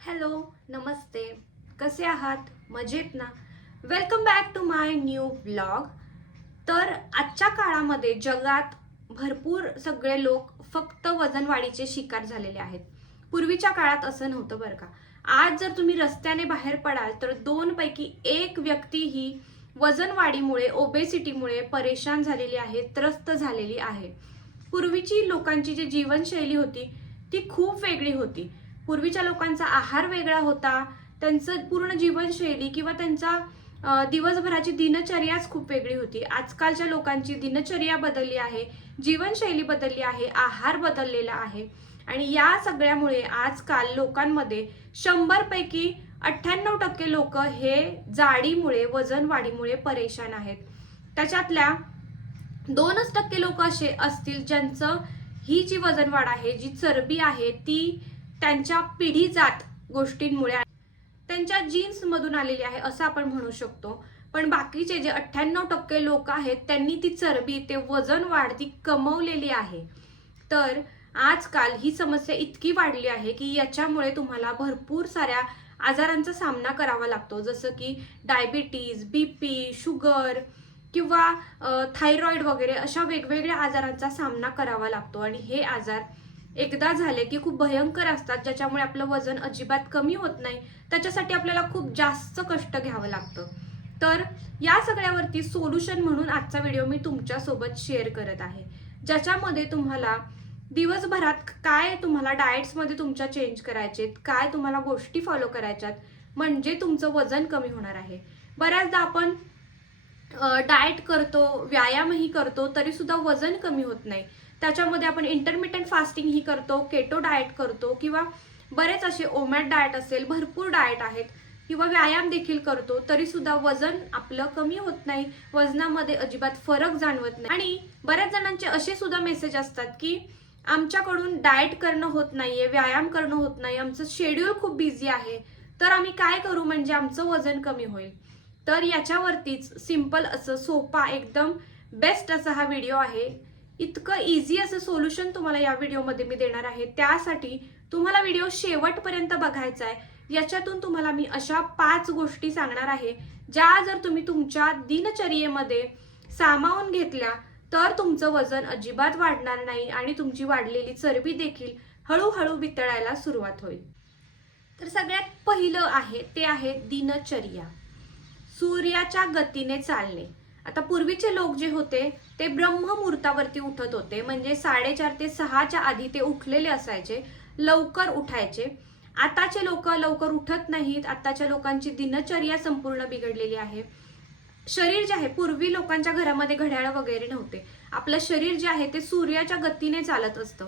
Hello नमस्ते. कसे आहात? मजेत ना? Welcome back to my new blog तर आजच्या काळामध्ये जगात भरपूर सगळे लोक फक्त वजनवाढीचे शिकार झालेले आहेत. पूर्वीच्या काळात असं नव्हतं बरं का. आज जर तुम्ही रस्त्याने बाहेर पडाल तर दोनपैकी एक व्यक्ती ही वजनवाढीमुळे ओबेसिटीमुळे परेशान झालेली आहे त्रस्त झालेली आहे. पूर्वीची लोकांची जी जीवनशैली होती ती खूप वेगळी होती. पूर्वीच्या लोकांचा आहार वेगळा होता. त्यांचं पूर्ण जीवनशैली किंवा त्यांचा दिवसभराची दिनचर्याच खूप वेगळी होती. आजकालच्या लोकांची दिनचर्या बदलली आहे जीवनशैली बदलली आहे आहार बदललेला आहे. आणि या सगळ्यामुळे आजकाल लोकांमध्ये शंभरपैकी अठ्ठ्याण्णव टक्के लोक हे जाडीमुळे वजन वाढीमुळे परेशान आहेत. त्याच्यातल्या दोनच टक्के लोक असे असतील ज्यांचं ही जी वजनवाढ आहे जी चरबी आहे ती त्यांच्या पिढीजात गोष्टींमुळे त्यांच्या जीन्स मधून आलेली आहे असं आपण म्हणू शकतो. पण बाकीचे जे अठ्ठ्याण्णव टक्के लोक आहेत त्यांनी ती चरबी ते वजन वाढ ती कमवलेली आहे. तर आजकाल ही समस्या इतकी वाढली आहे की याच्यामुळे तुम्हाला भरपूर साऱ्या आजारांचा सामना करावा लागतो. जसं की डायबिटीज बीपी शुगर किंवा थायरॉईड वगैरे अशा वेगवेगळ्या आजारांचा सामना करावा लागतो. आणि हे आजार एकदा झाले की खूप भयंकर असतात ज्याच्यामुळे आपलं वजन अजिबात कमी होत नाही. त्याच्यासाठी आपल्याला खूप जास्त कष्ट घ्यावं लागतं. तर या सगळ्यावरती सोल्युशन म्हणून आजचा व्हिडिओ मी तुमच्यासोबत शेअर करत आहे. ज्याच्यामध्ये तुम्हाला दिवसभरात काय तुम्हाला डाएट्समध्ये तुमच्या चेंज करायचे काय तुम्हाला गोष्टी फॉलो करायच्यात म्हणजे तुमचं वजन कमी होणार आहे. बऱ्याचदा आपण डाएट करतो व्यायामही करतो तरीसुद्धा वजन कमी होत नाही. त्याच्यामध्ये आपण इंटरमिटंट फास्टिंग ही करतो केटो डाएट करतो किंवा बरेच असे ओमॅट डाएट असेल भरपूर डाएट आहेत किंवा व्यायाम देखील करतो तरी सुद्धा वजन आपलं कमी होत नाही वजनामध्ये अजिबात फरक जाणवत नाही. आणि बऱ्याच जणांचे असे सुद्धा मेसेज असतात की आमच्याकडून डाएट करणं होत नाहीये व्यायाम करणं होत नाही आमचं शेड्यूल खूप बिझी आहे तर आम्ही काय करू म्हणजे आमचं वजन कमी होईल? तर याच्यावरतीच सिंपल असं सोपा एकदम बेस्ट असा हा व्हिडिओ आहे. इतकं इझी असं सोल्युशन तुम्हाला या व्हिडिओमध्ये मी देणार आहे. त्यासाठी तुम्हाला व्हिडिओ शेवटपर्यंत बघायचा आहे. याच्यातून तुम्हाला मी अशा पाच गोष्टी सांगणार आहे. ज्या जर तुम्ही तुमच्या दिनचर्येमध्ये सामावून घेतल्या तर तुमचं वजन अजिबात वाढणार नाही आणि तुमची वाढलेली चरबी देखील हळूहळू वितळायला सुरुवात होईल. तर सगळ्यात पहिलं आहे ते आहे दिनचर्या. सूर्याच्या गतीने चालणे. आता पूर्वीचे लोक जे होते ते ब्रह्ममुहूर्तावरती उठत होते. म्हणजे साडेचार ते सहाच्या आधी ते उठलेले असायचे लवकर उठायचे. आताचे लोक लवकर उठत नाहीत. आताच्या लोकांची दिनचर्या संपूर्ण बिघडलेली आहे. शरीर जे आहे पूर्वी लोकांच्या घरामध्ये घड्याळ वगैरे नव्हते. आपलं शरीर जे आहे ते सूर्याच्या गतीने चालत असतं.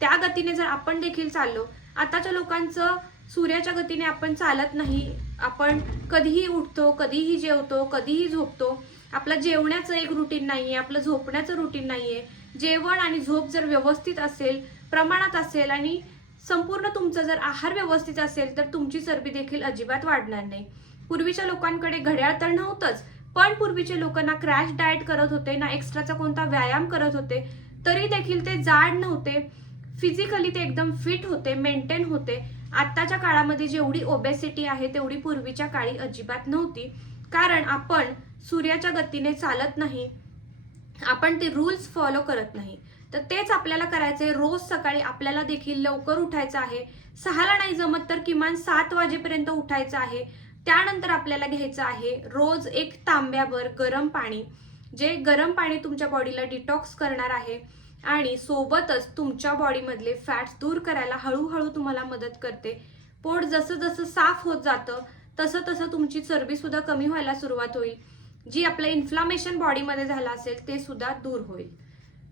त्या गतीने जर आपण देखील चाललो आताच्या लोकांचं सूर्याच्या गतीने आपण चालत नाही. आपण कधीही उठतो कधीही जेवतो कधीही झोपतो. आपलं जेवण्याचं एक रुटीन नाही आहे आपलं झोपण्याचं रुटीन आहे जेवण आणि झोप जर व्यवस्थित असेल प्रमाणात असेल आणि संपूर्ण तुमचं जर आहार व्यवस्थित असेल तर तुमची चरबी देखील अजिबात वाढणार नाही. पूर्वीच्या लोकांकडे घड्याळ तर नव्हतंच पण पूर्वीचे लोक ना क्रॅश डाएट करत होते ना एक्स्ट्राचा कोणता व्यायाम करत होते तरी देखील ते जाड नव्हते. फिजिकली ते एकदम फिट होते मेंटेन होते. आत्ताच्या काळामध्ये जेवढी ओबेसिटी आहे तेवढी पूर्वीच्या काळी अजिबात नव्हती. कारण आपण सूर्याच्या गतीने चालत नाही. आपण ते रूल्स फॉलो करत नाही. तर तेच आपल्याला करायचंय. रोज सकाळी आपल्याला देखील लवकर उठायचं आहे. सहाला नाही जमत तर किमान सात वाजेपर्यंत उठायचं आहे. त्यानंतर आपल्याला घ्यायचं आहे रोज एक तांब्याभर गरम पाणी जे गरम पाणी तुमच्या बॉडीला डिटॉक्स करणार आहे. आणि सोबतच तुमच्या बॉडीमधले फॅट्स दूर करायला हळूहळू तुम्हाला मदत करते. पोट जसं जसं साफ होत जातं तसं तसं तुमची चरबीसुद्धा कमी व्हायला सुरुवात होईल. जी आपलं इन्फ्लामेशन बॉडीमध्ये झालं असेल ते सुद्धा दूर होईल.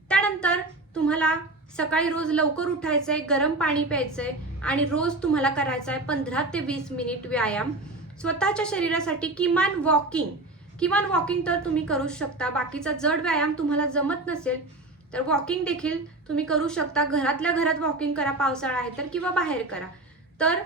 त्यानंतर तुम्हाला सकाळी रोज लवकर उठायचं आहे गरम पाणी प्यायचं आहे आणि रोज तुम्हाला करायचं आहे पंधरा ते वीस मिनिट व्यायाम. स्वतःच्या शरीरासाठी किमान वॉकिंग किमान वॉकिंग तर तुम्ही करू शकता. बाकीचा जड व्यायाम तुम्हाला जमत नसेल तर वॉकिंग देखील तुम्ही करू शकता. घरातल्या घरात वॉकिंग करा पावसाळा आहे तर किंवा बाहेर करा. तर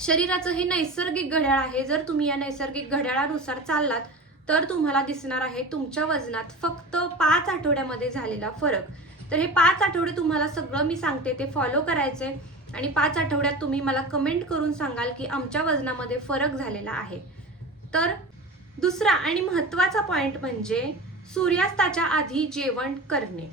शरीराचं हे नैसर्गिक घड्याळ आहे. जर तुम्ही या नैसर्गिक घड्याळानुसार चाललात तर तुम्हाला दिसणार आहे तुमच्या वजनात फक्त पाच आठवड्यामध्ये झालेला फरक. तर हे पाच आठवडे तुम्हाला सगळं मी सांगते ते फॉलो करायचे. आणि पाच आठवड्यात तुम्ही मला कमेंट करून सांगाल की आमच्या वजनामध्ये फरक झालेला आहे. तर दुसरा आणि महत्त्वाचा पॉईंट म्हणजे सूर्यास्ताच्या आधी जेवण करणे.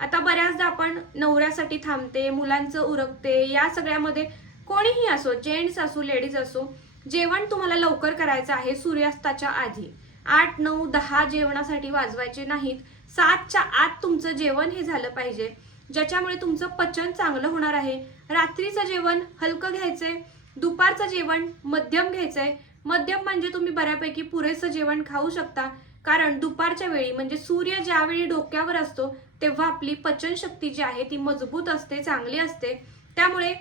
आता बऱ्याचदा आपण नवऱ्यासाठी थांबते मुलांचं उरकते या सगळ्यामध्ये कोणीही असो जेंट्स असो लेडीज असो जेवण तुम्हाला लवकर करायचं आहे सूर्यास्ताच्या आधी. आठ नऊ दहा जेवणासाठी वाजवायचे नाहीत. सातच्या आत तुमचं जेवण हे झालं पाहिजे. ज्याच्यामुळे तुमचं पचन चांगलं होणार आहे. रात्रीचं जेवण हलकं घ्यायचंय. दुपारचं जेवण मध्यम घ्यायचंय. मध्यम म्हणजे तुम्ही बऱ्यापैकी पुरेसं जेवण खाऊ शकता. कारण दुपारच्या वेळी म्हणजे सूर्य ज्यावेळी डोक्यावर असतो तेव्हा आपली पचनशक्ती जी आहे ती मजबूत असते चांगली असते. त्यामुळे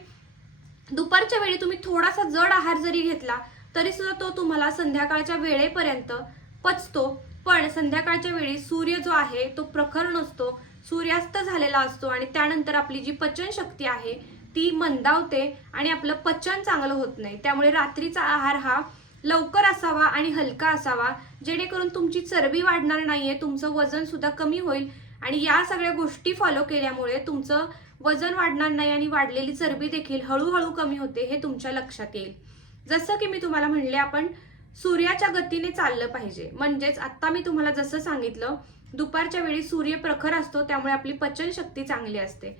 दुपारच्या वेळी तुम्ही थोडासा जड आहार जरी घेतला तरी सुद्धा तो तुम्हाला संध्याकाळच्या वेळेपर्यंत पचतो. पण संध्याकाळच्या वेळी सूर्य जो आहे तो प्रखर नसतो. सूर्यास्त झालेला असतो आणि त्यानंतर आपली जी पचनशक्ती आहे ती मंदावते आणि आपलं पचन चांगलं होत नाही. त्यामुळे रात्रीचा आहार हा लवकर असावा आणि हलका असावा. जेणेकरून तुमची चरबी वाढणार नाहीये तुमचं वजन सुद्धा कमी होईल आणि या सगळ्या गोष्टी फॉलो केल्यामुळे तुमचं वजन वाढणार नाही आणि वाढलेली चरबी देखील हळूहळू कमी होते हे तुमच्या लक्षात येईल. जसं की मी तुम्हाला म्हणले आपण सूर्याच्या गतीने चाललं पाहिजे. म्हणजेच आत्ता मी तुम्हाला जसं सांगितलं दुपारच्या वेळी सूर्य प्रखर असतो त्यामुळे आपली पचनशक्ती चांगली असते.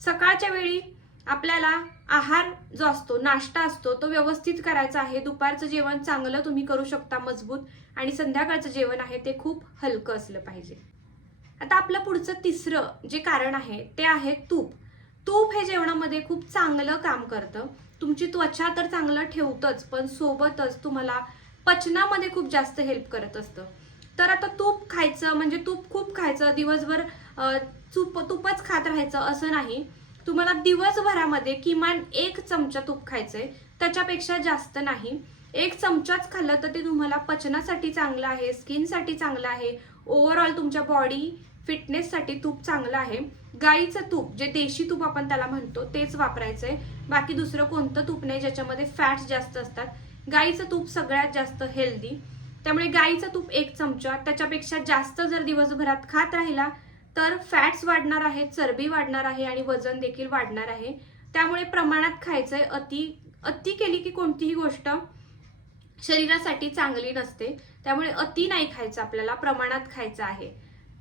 सकाळच्या वेळी आपल्याला आहार जो असतो नाश्ता असतो तो व्यवस्थित करायचा आहे. दुपारचं जेवण चांगलं तुम्ही करू शकता मजबूत आणि संध्याकाळचं जेवण आहे ते खूप हलकं असलं पाहिजे. आता आपलं पुढचं तिसरं जे कारण आहे ते आहे तूप. तूप हे जेवणामध्ये खूप चांगलं काम करतं. तुमची त्वचा तर चांगलं ठेवतंच पण सोबतच तुम्हाला पचनामध्ये खूप जास्त हेल्प करत असतं. तर आता तूप खायचं म्हणजे तूप खूप खायचं दिवसभर तूप तूपच खात राहायचं असं नाही. तुम्हाला दिवसभरामध्ये किमान एक चमचा तूप खायचंय त्याच्यापेक्षा जास्त नाही. एक चमचाच खाल्लं तर ते तुम्हाला पचनासाठी चांगलं आहे स्किनसाठी चांगलं आहे ओव्हरऑल तुमच्या बॉडी फिटनेससाठी तूप चांगलं आहे. गाईचं तूप जे देशी तूप आपण त्याला म्हणतो तेच वापरायचं आहे बाकी दुसरं कोणतं तूप नाही ज्याच्यामध्ये फॅट्स जास्त असतात. गाईचं तूप सगळ्यात जास्त हेल्दी त्यामुळे गाईचं तूप एक चमचा. त्याच्यापेक्षा जास्त जर दिवसभरात खात राहिला तर फॅट्स वाढणार आहे चरबी वाढणार आहे आणि वजन देखील वाढणार आहे. त्यामुळे प्रमाणात खायचं आहे अति अति केली की कोणतीही गोष्ट शरीरासाठी चांगली नसते. त्यामुळे अति नाही खायचं आपल्याला प्रमाणात खायचं आहे.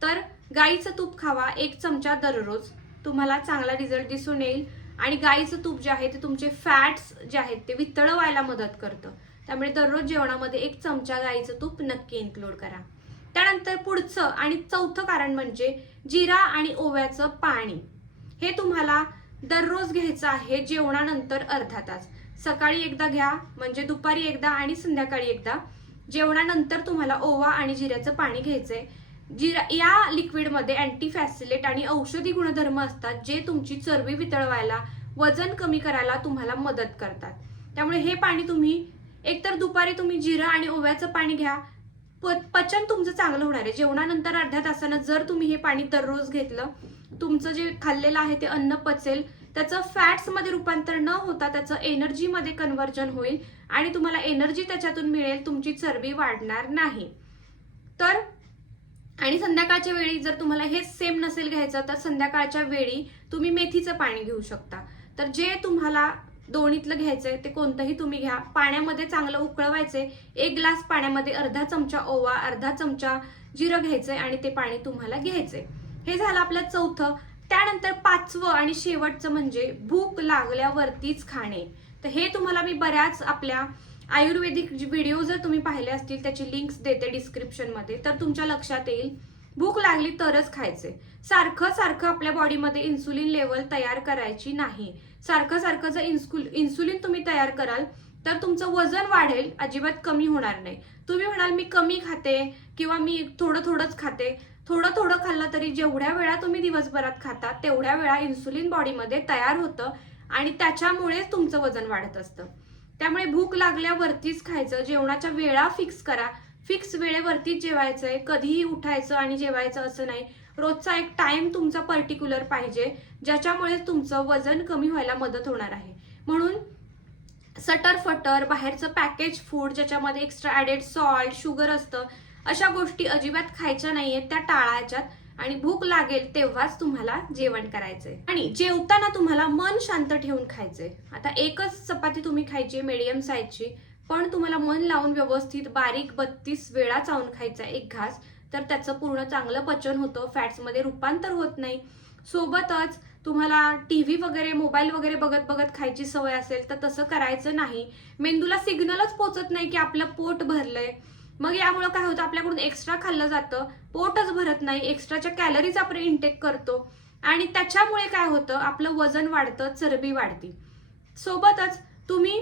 तर गाईचं तूप खावा एक चमचा दररोज. तुम्हाला चांगला रिझल्ट दिसून येईल. आणि गाईचं तूप जे आहे ते तुमचे फॅट्स जे आहेत ते वितळवायला मदत करतं. त्यामुळे दररोज जेवणामध्ये एक चमचा गाईचं तूप नक्की इन्क्लूड करा. त्यानंतर पुढचं आणि चौथं कारण म्हणजे जिरा आणि ओव्याचं पाणी. हे तुम्हाला दररोज घ्यायचं आहे जेवणानंतर अर्धा तास. सकाळी एकदा घ्या म्हणजे दुपारी एकदा आणि संध्याकाळी एकदा. जेवणानंतर तुम्हाला ओवा आणि जिऱ्याचं पाणी घ्यायचंय. जिरा या लिक्विडमध्ये अँटी फॅसिलेट आणि औषधी गुणधर्म असतात जे तुमची चरबी वितळवायला वजन कमी करायला तुम्हाला मदत करतात. त्यामुळे हे पाणी तुम्ही एकतर दुपारी तुम्ही जिरं आणि ओव्याचं पाणी घ्या. प- पचन तुमचं चांगलं होणार आहे. जेवणानंतर अर्ध्या तासानं जर तुम्ही हे पाणी दररोज घेतलं तुमचं जे खाल्लेलं आहे ते अन्न पचेल त्याचं फॅट्समध्ये रूपांतर न होता त्याचं एनर्जीमध्ये कन्व्हर्जन होईल आणि तुम्हाला एनर्जी त्याच्यातून मिळेल तुमची चरबी वाढणार नाही. तर आणि संध्याकाळच्या वेळी जर तुम्हाला हे सेम नसेल घ्यायचं तर संध्याकाळच्या वेळी तुम्ही मेथीचं पाणी घेऊ शकता. तर जे तुम्हाला दोन्हीतलं घ्यायचंय ते कोणतंही तुम्ही घ्या. पाण्यामध्ये चांगलं उकळवायचंय. एक ग्लास पाण्यामध्ये अर्धा चमचा ओवा अर्धा चमचा जिरं घ्यायचंय आणि ते पाणी तुम्हाला घ्यायचंय. हे झालं आपलं चौथं. त्यानंतर पाचवं आणि शेवटचं म्हणजे भूक लागल्यावरतीच खाणे. तर हे तुम्हाला मी बऱ्याच आपल्या आयुर्वेदिक व्हिडिओ जर तुम्ही पाहिले असतील त्याची लिंक्स देते डिस्क्रिप्शनमध्ये तर तुमच्या लक्षात येईल भूक लागली तरच खायचे. सारखं सारखं आपल्या बॉडीमध्ये इन्सुलिन लेवल तयार करायची नाही. सारखं सारखं जर इन्सुल इन्सुलिन तुम्ही तयार कराल तर तुमचं वजन वाढेल अजिबात कमी होणार नाही. तुम्ही म्हणाल मी कमी खाते किंवा मी थोडं थोडंच खाते. थोडं थोडं खाल्लं तरी जेवढ्या वेळा तुम्ही दिवसभरात खाता तेवढ्या वेळा इन्सुलिन बॉडीमध्ये तयार होतं आणि त्याच्यामुळेच तुमचं वजन वाढत असतं. त्यामुळे भूक लागल्यावरतीच खायचं जेवणाच्या वेळा फिक्स करा. फिक्स वेळेवरतीच जेवायचं आहे कधीही उठायचं आणि जेवायचं असं नाही. रोजचा एक टाइम तुमचा पर्टिक्युलर पाहिजे ज्याच्यामुळे तुमचं वजन कमी व्हायला मदत होणार आहे. म्हणून सटर फटर बाहेरचं पॅकेज फूड ज्याच्यामध्ये एक्स्ट्रा ॲडेड सॉल्ट शुगर असतं अशा गोष्टी अजिबात खायच्या नाही आहेत त्या टाळायच्यात. आणि भूक लागेल तेव्हाच तुम्हाला जेवण करायचंय. आणि जेवताना तुम्हाला मन शांत ठेवून खायचंय. आता एकच चपाती तुम्ही खायची मिडियम साईजची पण तुम्हाला मन लावून व्यवस्थित बारीक बत्तीस वेळा चावून खायचा एक घास तर त्याचं पूर्ण चांगलं पचन होतं फॅट्समध्ये रूपांतर होत नाही. सोबतच तुम्हाला टी व्ही वगैरे मोबाईल वगैरे बघत बघत खायची सवय असेल तर तसं करायचं नाही. मेंदूला सिग्नलच पोचत नाही की आपलं पोट भरलंय. मग यामुळं काय होतं? आपल्याकडून एक्स्ट्रा खाल्लं जातं. पोटच भरत नाही. एक्स्ट्राच्या कॅलरीज आपण इंटेक करतो. आणि त्याच्यामुळे काय होतं? आपलं वजन वाढतं चरबी वाढते. सोबतच तुम्ही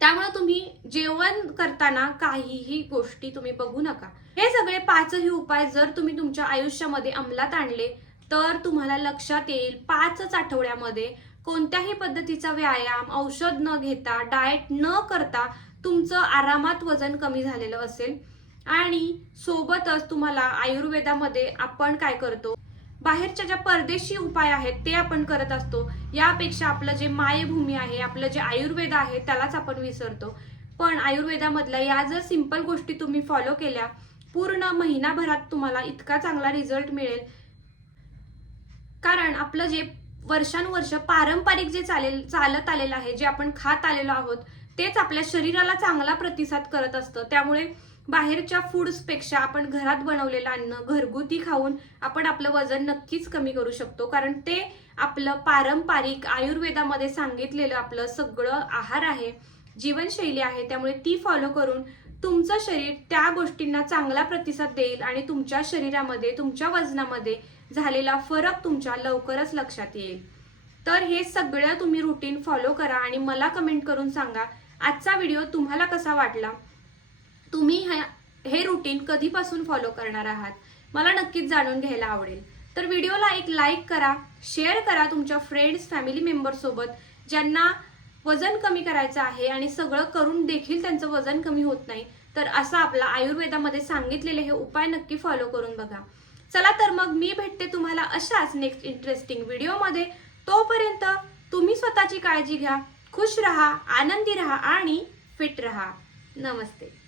त्यामुळे तुम्ही जेवण करताना काहीही गोष्टी तुम्ही बघू नका. हे सगळे पाचही उपाय जर तुम्ही तुमच्या आयुष्यामध्ये अंमलात आणले तर तुम्हाला लक्षात येईल पाचच आठवड्यामध्ये कोणत्याही पद्धतीचा व्यायाम औषध न घेता डाएट न करता तुमचं आरामात वजन कमी झालेलं असेल. आणि सोबतच तुम्हाला आयुर्वेदामध्ये आपण काय करतो? बाहेरच्या ज्या परदेशी उपाय आहेत ते आपण करत असतो. यापेक्षा आपलं जे मायभूमी आहे आपलं जे आयुर्वेद आहे त्यालाच आपण विसरतो. पण आयुर्वेदामधल्या या जर सिंपल गोष्टी तुम्ही फॉलो केल्या पूर्ण महिनाभरात तुम्हाला इतका चांगला रिझल्ट मिळेल. कारण आपलं जे वर्षानुवर्ष पारंपरिक जे चालेल चालत आलेलं आहे जे आपण खात आलेलो आहोत तेच आपल्या शरीराला चांगला प्रतिसाद करत असतं. त्यामुळे बाहेरच्या फूड्सपेक्षा आपण घरात बनवलेलं अन्न घरगुती खाऊन आपण आपलं वजन नक्कीच कमी करू शकतो. कारण ते आपलं पारंपरिक आयुर्वेदामध्ये सांगितलेलं आपलं सगळं आहार आहे जीवनशैली आहे त्यामुळे ती फॉलो करून तुमचं शरीर त्या गोष्टींना चांगला प्रतिसाद देईल आणि तुमच्या शरीरामध्ये तुमच्या वजनामध्ये झालेला फरक तुमच्या लवकरच लक्षात येईल. तर हे सगळं तुम्ही रुटीन फॉलो करा आणि मला कमेंट करून सांगा आजचा व्हिडिओ तुम्हाला कसा वाटला? तुम्ही ह्या- हे रुटीन कधीपासून फॉलो करणार आहात? मला नक्कीच जाणून घ्यायला आवडेल. तर व्हिडिओला एक लाईक करा शेअर करा तुमच्या फ्रेंड्स फॅमिली मेंबरसोबत ज्यांना वजन कमी करायचं आहे आणि सगळं करून देखील त्यांचं वजन कमी होत नाही. तर असा आपला आयुर्वेदामध्ये सांगितलेले हे उपाय नक्की फॉलो करून बघा. चला तर मग मी भेटते तुम्हाला अशाच नेक्स्ट इंटरेस्टिंग व्हिडिओमध्ये तोपर्यंत तुम्ही स्वतःची काळजी घ्या. खुश रहा आनंदी रहा आणि फिट रहा. नमस्ते.